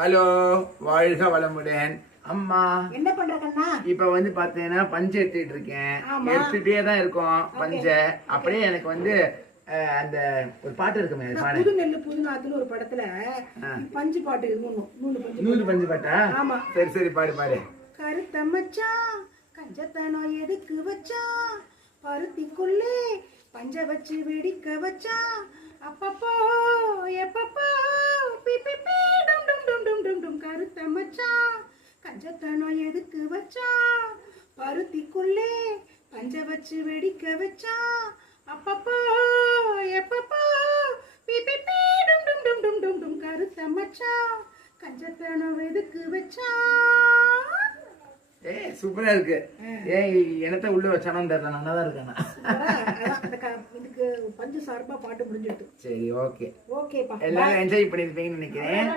Hello, வாழ்க வளமுடன். அம்மா என்ன பண்ற கண்ணா? இப்ப வந்து பாத்தீங்கன்னா பஞ்சு எடுத்துட்டு இருக்கேன். எடுத்துட்டே தான் இருக்கோம் பஞ்ச. அப்படியே எனக்கு வந்து அந்த ஒரு பாட்டு இருக்குமே, புது நெல்லு புது நாத்துன்னு ஒரு படத்துல பஞ்சு பாட்டு இருக்கணும். நூறு பஞ்சு பாட்டா? ஆமா. சரி சரி, பாடு பாடு. கருத்த மச்சான் கஞ்சத்தனம் எதுக்கு வச்சான், பருத்திக்குள்ளே பஞ்ச வச்சு வெடிக்க வச்சான். அப்பப்போ எப்பப்போ பி பி பி டும் டும் டும் டும் டும் டும். கருத்த மச்சான் கஞ்சத்தனம் எதுக்கு வச்சான், பருத்திக்குள்ளே பஞ்ச வச்சு வெடிக்க வச்சான். அப்பப்போ எப்பப்போ பி பி பி டும் டும் டும் டும் டும் டும். கருத்த மச்சான் கஞ்சத்தனம் எதுக்கு வச்சான். ஏய் சூப்பரா இருக்கு. ஏய் என்னத்த உள்ள வச்சானு தெரியல, நல்லா தான் இருக்கானா? இதுக்கு பஞ்சு சார்பா பாட்டு முடிஞ்சிட்டு. சரி, ஓகே. ஓகேப்பா, எல்லாரும் என்ஜாய் பண்ணிருப்பீங்கன்னு நினைக்கிறேன்.